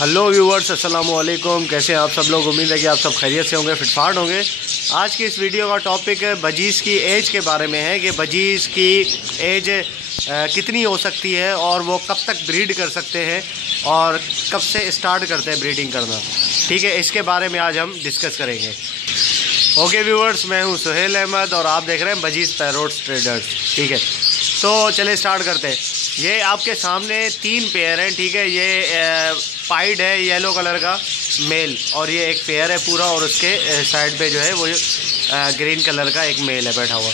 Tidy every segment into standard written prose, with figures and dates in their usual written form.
Hello viewers, अस्सलाम वालेकुम। कैसे हैं आप सब लोग? उम्मीद है कि आप सब खैरियत से होंगे, फिटफाट होंगे। आज की इस वीडियो का टॉपिक बजीज़ की एज के बारे में है कि बजीज़ की एज कितनी हो सकती है और वो कब तक ब्रीड कर सकते हैं और कब से स्टार्ट करते हैं ब्रीडिंग करना। ठीक है, इसके बारे में आज हम डिस्कस करेंगे। ओके व्यूवर्स, मैं हूँ सुहेल अहमद और आप देख रहे हैं बजीज़ पैरोट्स ट्रेडर्स। ठीक है, तो चलिए स्टार्ट करते हैं। ये आपके सामने 3 पेयर हैं। ठीक है, ये पाइड है येलो कलर का मेल और ये एक पेयर है पूरा, और उसके साइड पे जो है वो ग्रीन कलर का एक मेल है बैठा हुआ।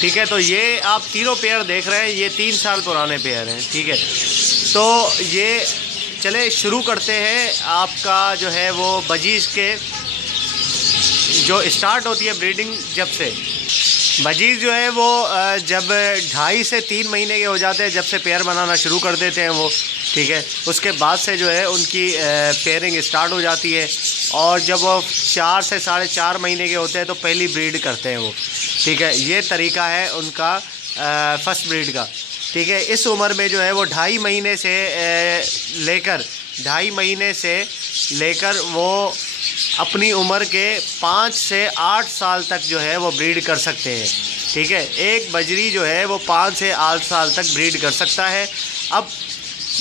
ठीक है, तो ये आप तीनों पेयर देख रहे हैं, ये 3 साल पुराने पेयर हैं। ठीक है, तो ये चले शुरू करते हैं। आपका जो है वो बजीज़ के जो स्टार्ट होती है ब्रीडिंग, जब से बजीज़ जो है वो जब 2.5 से 3 महीने के हो जाते हैं, जब से पेयर बनाना शुरू कर देते हैं वो। ठीक है, उसके बाद से जो है उनकी पेयरिंग स्टार्ट हो जाती है, और जब वो 4 से 4.5 महीने के होते हैं तो पहली ब्रीड करते हैं वो। ठीक है, ये तरीका है उनका फर्स्ट ब्रीड का। ठीक है, इस उम्र में जो है वो 2.5 महीने से लेकर वो अपनी उम्र के 5 से 8 साल तक जो है वो ब्रीड कर सकते हैं। ठीक है, एक बजरी जो है वो 5 से 8 साल तक ब्रीड कर सकता है। अब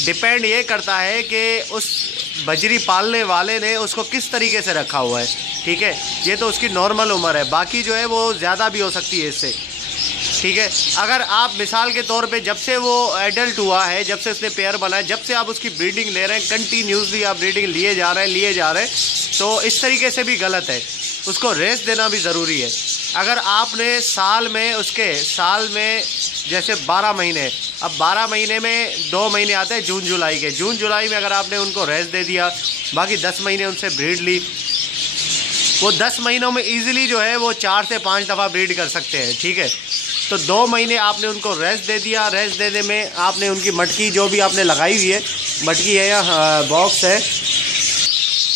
डिपेंड ये करता है कि उस बजरी पालने वाले ने उसको किस तरीके से रखा हुआ है। ठीक है, ये तो उसकी नॉर्मल उम्र है, बाकी जो है वो ज़्यादा भी हो सकती है इससे। ठीक है, अगर आप मिसाल के तौर पे जब से वो एडल्ट हुआ है, जब से उसने पेयर बनाया, जब से आप उसकी ब्रीडिंग ले रहे हैं, कंटिन्यूसली आप ब्रीडिंग लिए जा रहे हैं, तो इस तरीके से भी गलत है। उसको रेस्ट देना भी ज़रूरी है। अगर आपने साल में जैसे 12 महीने, अब 12 महीने में 2 महीने आते हैं जून जुलाई के। जून जुलाई में अगर आपने उनको रेस्ट दे दिया, बाकी 10 महीने उनसे ब्रीड ली, वो 10 महीनों में ईज़िली जो है वो 4 से 5 दफ़ा ब्रीड कर सकते हैं। ठीक है, तो 2 महीने आपने उनको रेस्ट दे दिया। रेस्ट देने में आपने उनकी मटकी जो भी आपने लगाई हुई है, मटकी है या बॉक्स है,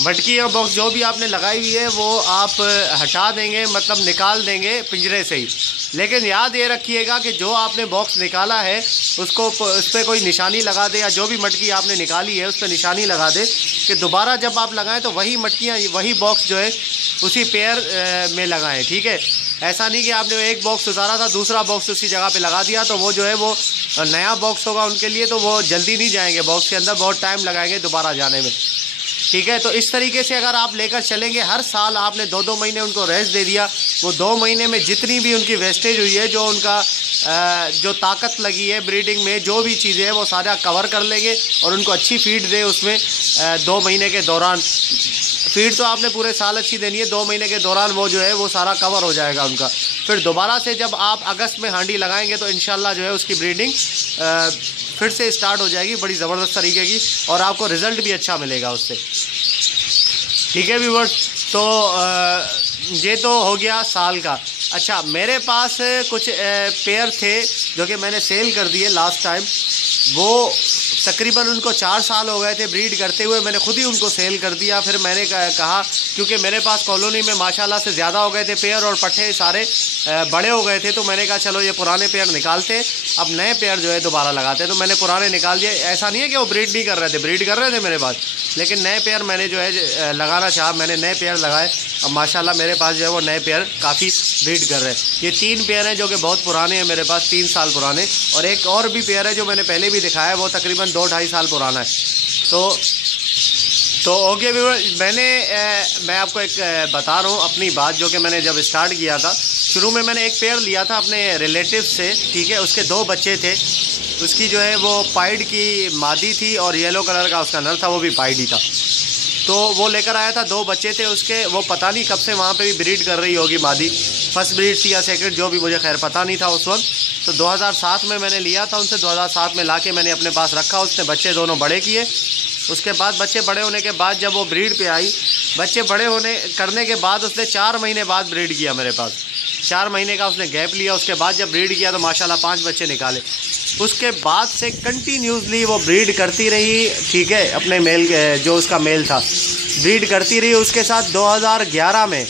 मटकी या बॉक्स जो भी आपने लगाई हुई है वो आप हटा देंगे, मतलब निकाल देंगे पिंजरे से ही। लेकिन याद ये रखिएगा कि जो आपने बॉक्स निकाला है उसको उस पर कोई निशानी लगा दे, या जो भी मटकी आपने निकाली है उस पर निशानी लगा दे कि दोबारा जब आप लगाएं तो वही मटकियाँ, वही बॉक्स जो है उसी पेयर में लगाएं। ठीक है, ऐसा नहीं कि आपने एक बॉक्स उतारा था, दूसरा बॉक्स उसी जगह पे लगा दिया, तो वो जो है वो नया बॉक्स होगा उनके लिए, तो वो जल्दी नहीं जाएंगे बॉक्स के अंदर, बहुत टाइम लगाएंगे दोबारा जाने में। ठीक है, तो इस तरीके से अगर आप लेकर चलेंगे, हर साल आपने 2-2 महीने उनको रेस्ट दे दिया, वो 2 महीने में जितनी भी उनकी वेस्टेज हुई है, जो उनका जो ताकत लगी है ब्रीडिंग में, जो भी चीज़ें हैं वो सारा कवर कर लेंगे, और उनको अच्छी फीड दे उसमें 2 महीने के दौरान। फीड तो आपने पूरे साल अच्छी देनी है, 2 महीने के दौरान वो जो है वो सारा कवर हो जाएगा उनका। फिर दोबारा से जब आप अगस्त में हांडी लगाएंगे तो इंशाल्लाह जो है उसकी ब्रीडिंग फिर से स्टार्ट हो जाएगी बड़ी ज़बरदस्त तरीके की, और आपको रिज़ल्ट भी अच्छा मिलेगा उससे। ठीक है व्यूवर्स, तो ये तो हो गया साल का। अच्छा, मेरे पास कुछ पेयर थे जो कि मैंने सेल कर दिए लास्ट टाइम। वो तकरीबन उनको 4 साल हो गए थे ब्रीड करते हुए, मैंने खुद ही उनको सेल कर दिया। फिर मैंने कहा, क्योंकि मेरे पास कॉलोनी में माशाल्लाह से ज़्यादा हो गए थे पेयर, और पट्ठे सारे बड़े हो गए थे, तो मैंने कहा चलो ये पुराने पेयर निकालते, अब नए पेयर जो है दोबारा लगाते। तो मैंने पुराने निकाल दिए। ऐसा नहीं है कि वो ब्रीड नहीं कर रहे थे, ब्रीड कर रहे थे मेरे पास, लेकिन नए पेयर मैंने जो है लगाना चाहा, मैंने नए पेयर लगाए। अब माशाल्लाह मेरे पास जो है वो नए पेयर काफ़ी ब्रीड कर रहे हैं। ये 3 पेयर हैं जो कि बहुत पुराने हैं मेरे पास, 3 साल पुराने, और एक और भी पेयर है जो मैंने पहले भी दिखाया है, वो तकरीबन 2-2.5 साल पुराना है। तो ओके व्यूअर, मैं आपको एक बता रहा हूँ अपनी बात, जो कि मैंने जब स्टार्ट किया था, शुरू में मैंने एक पेयर लिया था अपने रिलेटिव से। ठीक है, उसके 2 बच्चे थे। उसकी जो है वो पाइड की मादी थी और येलो कलर का उसका नर था, वो भी पाइड ही था। तो वो लेकर आया था, 2 बच्चे थे उसके। वो पता नहीं कब से वहाँ पे भी ब्रीड कर रही होगी मादी, फर्स्ट ब्रीड थी या सेकंड, जो भी, मुझे खैर पता नहीं था उस वक्त। तो 2007 में मैंने लिया था उनसे, 2007 में लाके मैंने अपने पास रखा। उसने बच्चे दोनों बड़े किए। उसके बाद बच्चे बड़े होने के बाद जब वो ब्रीड पे आई, बच्चे बड़े करने के बाद उसने 4 महीने बाद ब्रीड किया मेरे पास। 4 महीने का उसने गैप लिया। उसके बाद जब ब्रीड किया तो माशाल्लाह 5 बच्चे निकाले। उसके बाद से कंटिन्यूसली वो ब्रीड करती रही। ठीक है, अपने मेल जो उसका मेल था ब्रीड करती रही उसके साथ। 2011 में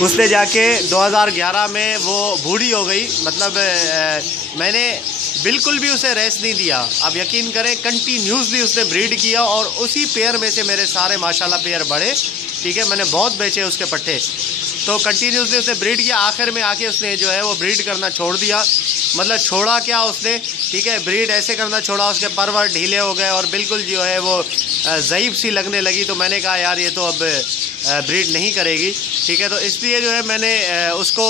उसने जाके 2011 में वो बूढ़ी हो गई, मतलब मैंने बिल्कुल भी उसे रेस्ट नहीं दिया। आप यकीन करें कंटिन्यूसली उसने ब्रीड किया और उसी पेयर में से मेरे सारे माशाल्लाह पेयर बढ़े। ठीक है, मैंने बहुत बेचे उसके पट्टे। तो कंटिन्यूसली उसने ब्रीड किया, आखिर में आके उसने जो है वो ब्रीड करना छोड़ दिया। मतलब छोड़ा क्या उसने, ठीक है, ब्रीड ऐसे करना छोड़ा, उसके परवर ढीले हो गए और बिल्कुल जो है वो ज़ईफ़ सी लगने लगी। तो मैंने कहा यार ये तो अब ब्रीड नहीं करेगी। ठीक है, तो इसलिए जो है मैंने उसको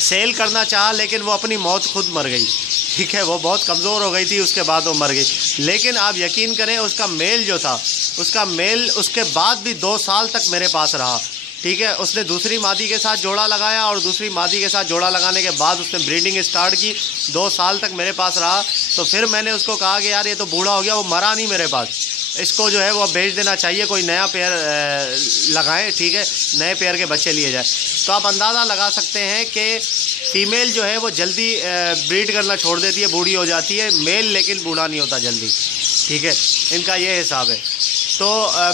सेल करना चाहा, लेकिन वो अपनी मौत खुद मर गई। ठीक है, वो बहुत कमज़ोर हो गई थी, उसके बाद वो मर गई। लेकिन आप यकीन करें उसका मेल जो था, उसका मेल उसके बाद भी 2 साल तक मेरे पास रहा। ठीक है, उसने दूसरी मादी के साथ जोड़ा लगाया और दूसरी मादी के साथ जोड़ा लगाने के बाद उसने ब्रीडिंग स्टार्ट की। 2 साल तक मेरे पास रहा। तो फिर मैंने उसको कहा कि यार ये तो बूढ़ा हो गया, वो मरा नहीं मेरे पास, इसको जो है वो बेच देना चाहिए, कोई नया पेयर लगाएं। ठीक है, नए पेयर के बच्चे लिए जाए। तो आप अंदाज़ा लगा सकते हैं कि फ़ीमेल जो है वो जल्दी ब्रीड करना छोड़ देती है, बूढ़ी हो जाती है। मेल लेकिन बूढ़ा नहीं होता जल्दी। ठीक है, इनका ये हिसाब है। तो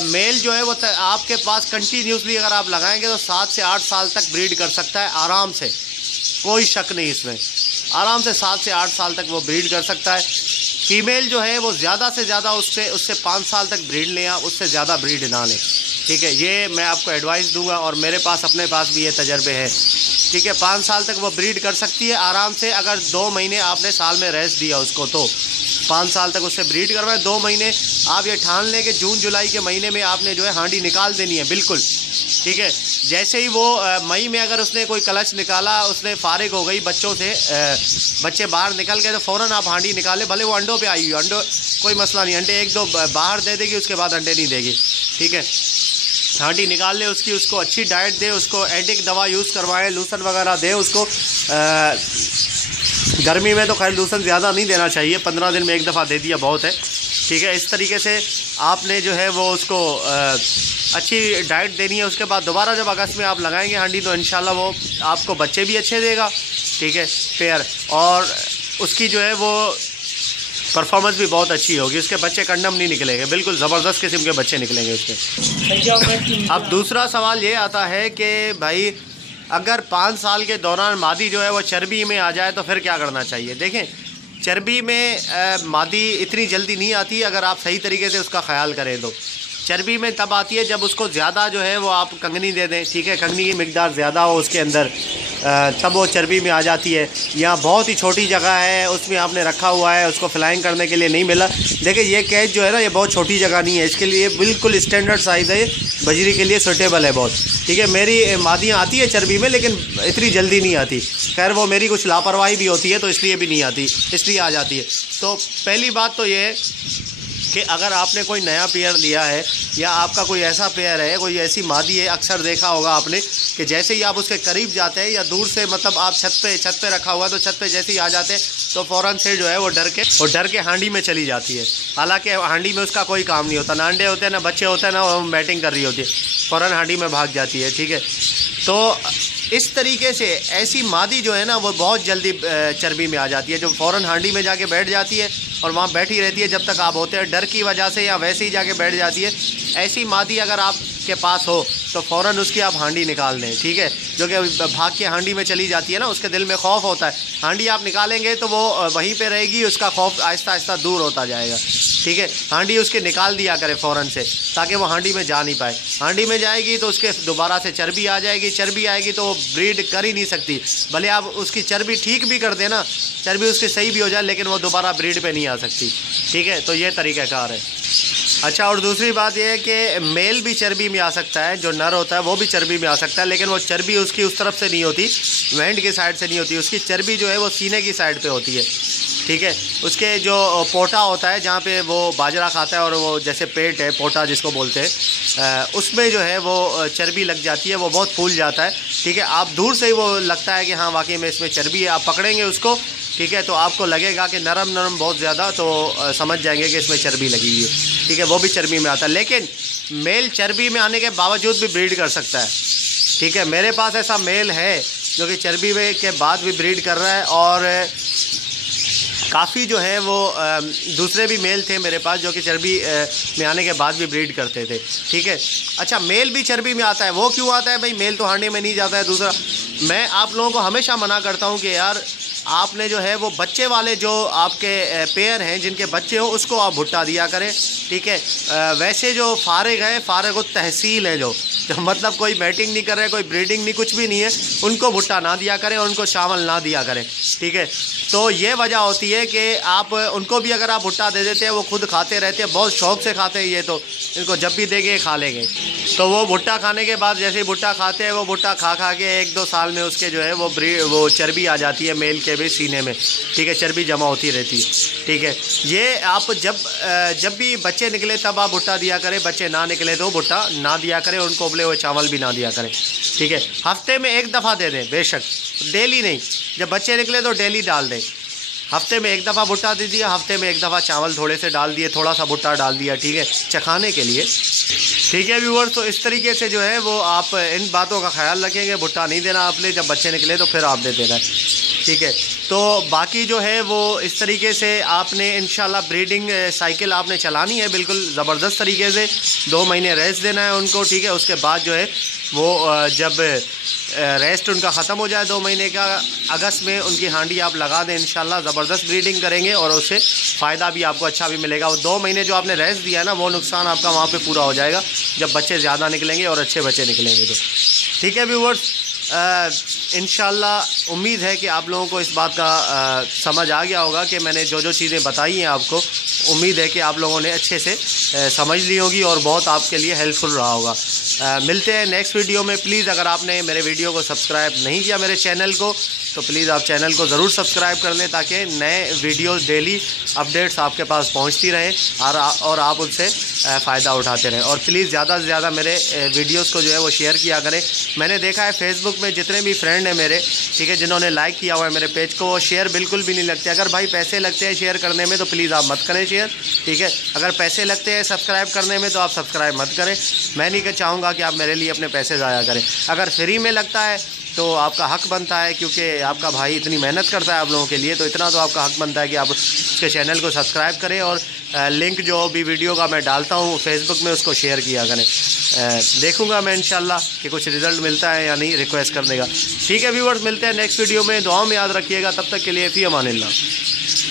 मेल जो है वो आपके पास कंटिन्यूसली अगर आप लगाएंगे तो 7 से 8 साल तक ब्रीड कर सकता है आराम से, कोई शक नहीं इसमें। आराम से 7 से 8 साल तक वो ब्रीड कर सकता है। फीमेल जो है वो ज़्यादा से ज़्यादा उससे 5 साल तक ब्रीड लें, आप उससे ज़्यादा ब्रीड ना लें। ठीक है, ये मैं आपको एडवाइस दूंगा और मेरे पास अपने पास भी ये तजर्बे हैं। ठीक है, 5 साल तक वो ब्रीड कर सकती है आराम से, अगर 2 महीने आपने साल में रेस्ट दिया उसको तो 5 साल तक उससे ब्रीड करवाएं। 2 महीने आप ये ठान लें कि जून जुलाई के महीने में आपने जो है हांडी निकाल देनी है बिल्कुल। ठीक है, जैसे ही वो मई में अगर उसने कोई कलच निकाला, उसने फारिग हो गई बच्चों से, बच्चे बाहर निकल गए, तो फ़ौरन आप हांडी निकालें। भले वो अंडों पे आई हुई, अंडों कोई मसला नहीं, अंडे 1-2 बाहर दे देगी, उसके बाद अंडे नहीं देगी। ठीक है, हांडी निकाल ले उसकी, उसको अच्छी डाइट दे, उसको एडिक दवा यूज़ करवाएं, लूसन वगैरह दे उसको। गर्मी में तो खैर लूसन ज़्यादा नहीं देना चाहिए, 15 दिन में 1 दफ़ा दे दिया बहुत है। ठीक है, इस तरीके से आपने जो है वो उसको अच्छी डाइट देनी है। उसके बाद दोबारा जब अगस्त में आप लगाएंगे हांडी तो इंशाल्लाह वो आपको बच्चे भी अच्छे देगा। ठीक है, पेयर, और उसकी जो है वो परफॉर्मेंस भी बहुत अच्छी होगी। उसके बच्चे कंडम नहीं निकलेंगे, बिल्कुल ज़बरदस्त किस्म के बच्चे निकलेंगे उसके। अब दूसरा सवाल ये आता है कि भाई अगर 5 साल के दौरान मादी जो है वो चर्बी में आ जाए तो फिर क्या करना चाहिए। देखें, चर्बी में मादी इतनी जल्दी नहीं आती अगर आप सही तरीके से उसका ख्याल करें तो। चर्बी में तब आती है जब उसको ज़्यादा जो है वो आप कंगनी दे दें। ठीक है, कंगनी की मिकदार ज़्यादा हो उसके अंदर, तब वो चर्बी में आ जाती है। यहाँ बहुत ही छोटी जगह है, उसमें आपने रखा हुआ है, उसको फ्लाइंग करने के लिए नहीं मिला। देखिए ये कैच जो है ना, ये बहुत छोटी जगह नहीं है, इसके लिए बिल्कुल स्टैंडर्ड साइज़ है, बजरी के लिए सूटेबल है बहुत। ठीक है, मेरी मादियाँ आती है चर्बी में लेकिन इतनी जल्दी नहीं आती। खैर वो मेरी कुछ लापरवाही भी होती है तो इसलिए भी नहीं आती, इसलिए आ जाती है। तो पहली बात तो ये है कि अगर आपने कोई नया पेयर लिया है या आपका कोई ऐसा पेयर है, कोई ऐसी मादी है, अक्सर देखा होगा आपने कि जैसे ही आप उसके करीब जाते हैं या दूर से, मतलब आप छत पे रखा हुआ, तो छत पे जैसे ही आ जाते हैं तो फ़ौरन से जो है वो डर के हांडी में चली जाती है। हालांकि हांडी में उसका कोई काम नहीं होता, ना अंडे होते हैं ना बच्चे होते हैं, ना वो बैटिंग कर रही होती है, फ़ौरन हांडी में भाग जाती है। ठीक है, तो इस तरीके से ऐसी मादी जो है ना वो बहुत जल्दी चर्बी में आ जाती है, जो फ़ौरन हांडी में जाके बैठ जाती है और वहाँ बैठी रहती है जब तक आप होते हैं, डर की वजह से या वैसे ही जाके बैठ जाती है। ऐसी मादी अगर आपके पास हो तो फ़ौरन उसकी आप हांडी निकाल दें। ठीक है, जो कि भाग के हांडी में चली जाती है ना, उसके दिल में खौफ होता है, हांडी आप निकालेंगे तो वो वहीं पे रहेगी, उसका खौफ आहिस्ता आहिस्ता दूर होता जाएगा। ठीक है, हांडी उसके निकाल दिया करे फ़ौरन से, ताकि वो हांडी में जा नहीं पाए। हांडी में जाएगी तो उसके दोबारा से चर्बी आ जाएगी, चर्बी आएगी तो वो ब्रीड कर ही नहीं सकती। भले आप उसकी चर्बी ठीक भी कर देना, चर्बी उसकी सही भी हो जाए, लेकिन वो दोबारा ब्रीड पे नहीं आ सकती। ठीक है, तो ये तरीक़ाकार है। अच्छा, और दूसरी बात यह है कि मेल भी चर्बी में आ सकता है, जो नर होता है वो भी चर्बी में आ सकता है, लेकिन वो चर्बी उसकी उस तरफ से नहीं होती, वेंड की साइड से नहीं होती, उसकी चर्बी जो है वो सीने की साइड पे होती है। ठीक है, उसके जो पोटा होता है जहाँ पे वो बाजरा खाता है और वो जैसे पेट है, पोटा जिसको बोलते हैं, उसमें जो है वो चर्बी लग जाती है, वो बहुत फूल जाता है। ठीक है, आप दूर से ही वो लगता है कि हाँ वाकई में इसमें चर्बी है, आप पकड़ेंगे उसको, ठीक है, तो आपको लगेगा कि नरम बहुत ज़्यादा, तो समझ जाएंगे कि इसमें चर्बी लगी हुई है। ठीक है, वो भी चर्बी में आता है, लेकिन मेल चर्बी में आने के बावजूद भी ब्रीड कर सकता है। ठीक है, मेरे पास ऐसा मेल है जो कि चर्बी में के बाद भी ब्रीड कर रहा है, और काफ़ी जो है वो दूसरे भी मेल थे मेरे पास जो कि चर्बी में आने के बाद भी ब्रीड करते थे। ठीक है, अच्छा, मेल भी चर्बी में आता है, वो क्यों आता है भाई? मेल तो हांडी में नहीं जाता है। दूसरा, मैं आप लोगों को हमेशा मना करता हूँ कि यार आपने जो है वो बच्चे वाले जो आपके पेयर हैं जिनके बच्चे हो उसको आप भुट्टा दिया करें, ठीक है। वैसे जो फारिग हैं, फारिग तहसील है जो मतलब कोई मैटिंग नहीं कर रहे, कोई ब्रीडिंग नहीं, कुछ भी नहीं है, उनको भुट्टा ना दिया करें और उनको चावल ना दिया करें, ठीक है। तो ये वजह होती है कि आप उनको भी अगर आप भुट्टा दे देते हैं वो खुद खाते रहते हैं, बहुत शौक़ से खाते हैं ये, तो इनको जब भी देंगे खा लेंगे। तो वो भुट्टा खाने के बाद जैसे ही भुट्टा खाते हैं वो भुट्टा खा खा के 1-2 साल में उसके जो है वो चर्बी आ जाती है मेल के भी सीने में, ठीक है, चर्बी जमा होती रहती है, ठीक है। ये आप जब भी बच्चे निकले तब आप भुट्टा दिया करें, बच्चे ना निकले तो भुट्टा ना दिया करें, उनको उबले हुए चावल भी ना दिया करें, ठीक है। हफ्ते में 1 दफ़ा दे दें, बेशक डेली नहीं, जब बच्चे निकले तो डेली डाल दें। हफ्ते में 1 दफ़ा भुट्टा दे दिया, हफ्ते में 1 दफ़ा चावल थोड़े से डाल दिए, थोड़ा सा भुट्टा डाल दिया, ठीक है, चखाने के लिए, ठीक है व्यूअर्स। तो इस तरीके से जो है वो आप इन बातों का ख्याल रखेंगे, भुट्टा नहीं देना आपने, जब बच्चे निकले तो फिर आपने देना है, ठीक है। तो बाकी जो है वो इस तरीके से आपने इंशाल्लाह ब्रीडिंग साइकिल आपने चलानी है बिल्कुल ज़बरदस्त तरीके से, 2 महीने रेस्ट देना है उनको, ठीक है। उसके बाद जो है वो जब रेस्ट उनका ख़त्म हो जाए 2 महीने का, अगस्त में उनकी हांडी आप लगा दें, इंशाल्लाह ज़बरदस्त ब्रीडिंग करेंगे और उससे फ़ायदा भी आपको अच्छा भी मिलेगा। वो 2 महीने जो आपने रेस्ट दिया है ना, वो नुकसान आपका वहाँ पे पूरा हो जाएगा जब बच्चे ज़्यादा निकलेंगे और अच्छे बच्चे निकलेंगे तो, ठीक है व्यूअर्स। इंशाल्लाह उम्मीद है कि आप लोगों को इस बात का समझ आ गया होगा कि मैंने जो चीज़ें बताई हैं आपको, उम्मीद है कि आप लोगों ने अच्छे से समझ ली होगी और बहुत आपके लिए हेल्पफुल रहा होगा। मिलते हैं नेक्स्ट वीडियो में। प्लीज़ अगर आपने मेरे वीडियो को सब्सक्राइब नहीं किया मेरे चैनल को, तो प्लीज़ आप चैनल को ज़रूर सब्सक्राइब कर लें ताकि नए वीडियोस डेली अपडेट्स आपके पास पहुंचती रहें और आप उनसे फ़ायदा उठाते रहें। और प्लीज़ ज़्यादा से ज़्यादा मेरे वीडियोस को जो है वो शेयर किया करें। मैंने देखा है फेसबुक में जितने भी फ्रेंड हैं मेरे, ठीक है, जिन्होंने लाइक किया हुआ है मेरे पेज को, वो शेयर बिल्कुल भी नहीं लगते। अगर भाई पैसे लगते हैं शेयर करने में तो प्लीज़ आप मत करें शेयर, ठीक है। अगर पैसे लगते हैं सब्सक्राइब करने में तो आप सब्सक्राइब मत करें। मैं नहीं चाहूँगा कि आप मेरे लिए अपने पैसे ज़ाया करें। अगर फ्री में लगता है तो आपका हक़ बनता है, क्योंकि आपका भाई इतनी मेहनत करता है आप लोगों के लिए, तो इतना तो आपका हक़ बनता है कि आप उसके चैनल को सब्सक्राइब करें और लिंक जो भी वीडियो का मैं डालता हूँ फेसबुक में उसको शेयर किया करें। देखूँगा मैं इंशाल्लाह कि कुछ रिज़ल्ट मिलता है या नहीं रिक्वेस्ट करने का, ठीक है व्यूअर्स। मिलते हैं नेक्स्ट वीडियो में, दुआओं में याद रखिएगा। तब तक के लिए फ़ी अमानिल्लाह।